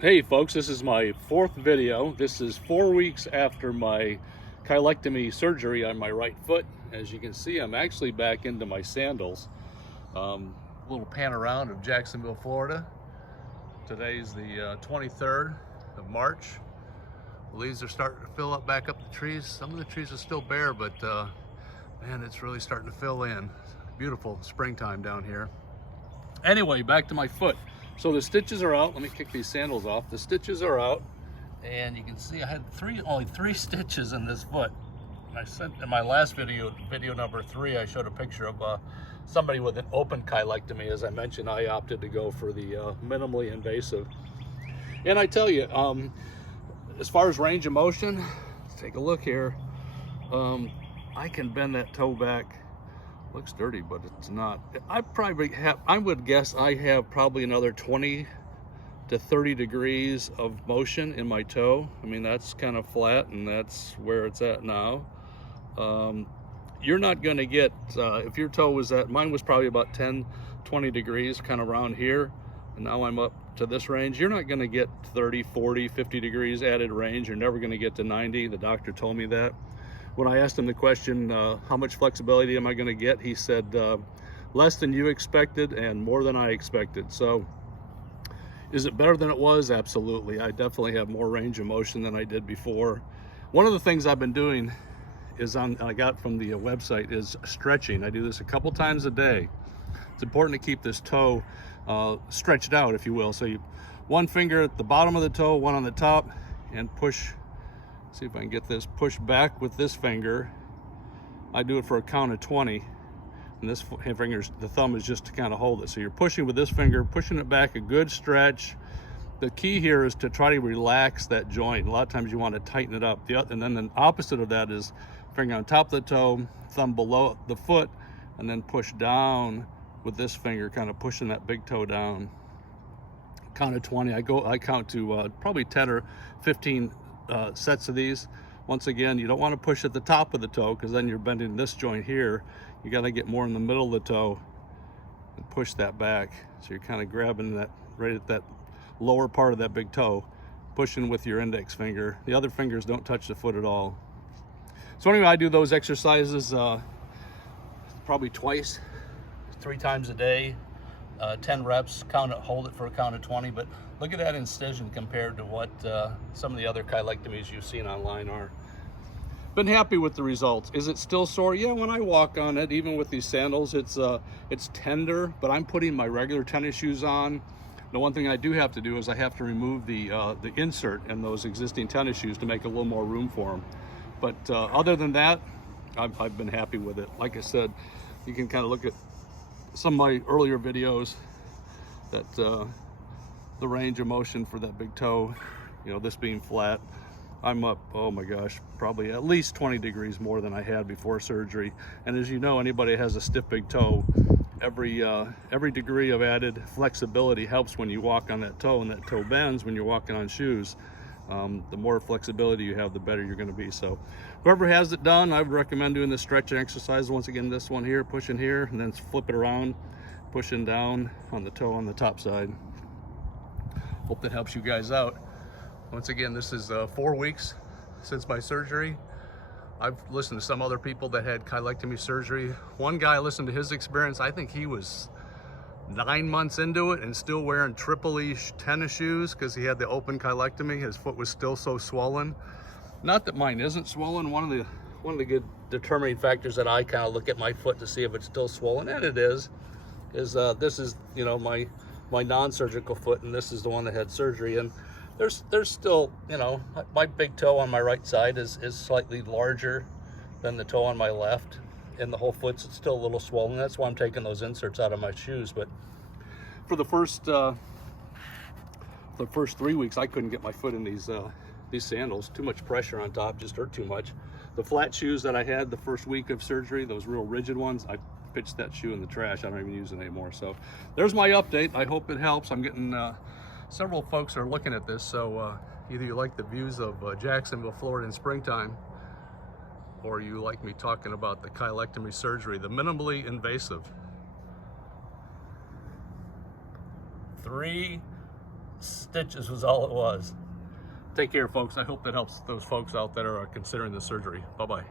Hey folks, this is my fourth video. This is 4 weeks after my cheilectomy surgery on my right foot. As you can see, I'm actually back into my sandals. Little pan around of Jacksonville, Florida. Today's the 23rd of March. The leaves are starting to fill up back up the trees. Some of the trees are still bare, but man, it's really starting to fill in. Beautiful springtime down here. Anyway, back to my foot. So the stitches are out. Let me kick these sandals off. The stitches are out, and you can see I had only three stitches in this foot. I sent in my last video number 3, I showed a picture of somebody with an open cheilectomy. As I mentioned, I opted to go for the minimally invasive. And I tell you, as far as range of motion, let's take a look here. I can bend that toe back. Looks dirty, but it's not. I would guess I have probably another 20 to 30 degrees of motion in my toe. I mean, that's kind of flat, and that's where it's at now. You're not gonna get, if your toe was at, mine was probably about 10, 20 degrees, kind of around here, and now I'm up to this range. You're not gonna get 30, 40, 50 degrees added range. You're never gonna get to 90. The doctor told me that. When I asked him the question, how much flexibility am I going to get? He said, less than you expected and more than I expected. So is it better than it was? Absolutely. I definitely have more range of motion than I did before. One of the things I've been doing is I got from the website is stretching. I do this a couple times a day. It's important to keep this toe stretched out, if you will. So one finger at the bottom of the toe, one on the top, and push. See if I can get this, push back with this finger. I do it for a count of 20, and this finger's, the thumb is just to kind of hold it. So you're pushing with this finger, pushing it back, a good stretch. The key here is to try to relax that joint. A lot of times you want to tighten it up. And then the opposite of that is finger on top of the toe, thumb below the foot, and then push down with this finger, kind of pushing that big toe down. Count of 20, I count to probably 10 or 15 sets of these. Once again, you don't want to push at the top of the toe, because then you're bending this joint here. You got to get more in the middle of the toe and push that back. So you're kind of grabbing that right at that lower part of that big toe, pushing with your index finger. The other fingers don't touch the foot at all. So anyway, I do those exercises probably twice, 3 times a day. 10 reps, hold it for a count of 20, but look at that incision compared to what some of the other cheilectomies you've seen online are. Been happy with the results. Is it still sore? Yeah, when I walk on it, even with these sandals, it's tender, but I'm putting my regular tennis shoes on. The one thing I do have to do is I have to remove the insert in those existing tennis shoes to make a little more room for them. But other than that, I've been happy with it. Like I said, you can kind of look at some of my earlier videos that the range of motion for that big toe, you know, this being flat, I'm up, oh my gosh, probably at least 20 degrees more than I had before surgery. And as you know, anybody that has a stiff big toe, every degree of added flexibility helps when you walk on that toe, and that toe bends when you're walking on shoes. The more flexibility you have, the better you're going to be. So whoever has it done, I would recommend doing this stretching exercise. Once again, this one here, pushing here, and then flip it around, pushing down on the toe on the top side. Hope that helps you guys out. Once again, this is 4 weeks since my surgery. I've listened to some other people that had cheilectomy surgery. One guy, listened to his experience. I think he was 9 months into it and still wearing triple-E tennis shoes because he had the open cheilectomy. His foot was still so swollen. Not that mine isn't swollen. One of the good determining factors that I kind of look at my foot to see if it's still swollen, and it is this is, you know, my non-surgical foot, and this is the one that had surgery. And there's still, you know, my big toe on my right side is slightly larger than the toe on my left. And the whole foot's still a little swollen. That's why I'm taking those inserts out of my shoes. But for the first 3 weeks, I couldn't get my foot in these sandals. Too much pressure on top, just hurt too much. The flat shoes that I had the first week of surgery, those real rigid ones, I pitched that shoe in the trash. I don't even use it anymore. So there's my update. I hope it helps. I'm getting several folks are looking at this. So either you like the views of Jacksonville, Florida in springtime, or you like me talking about the cheilectomy surgery, the minimally invasive. 3, stitches was all it was. Take care, folks. I hope that helps those folks out that are considering the surgery. Bye-bye.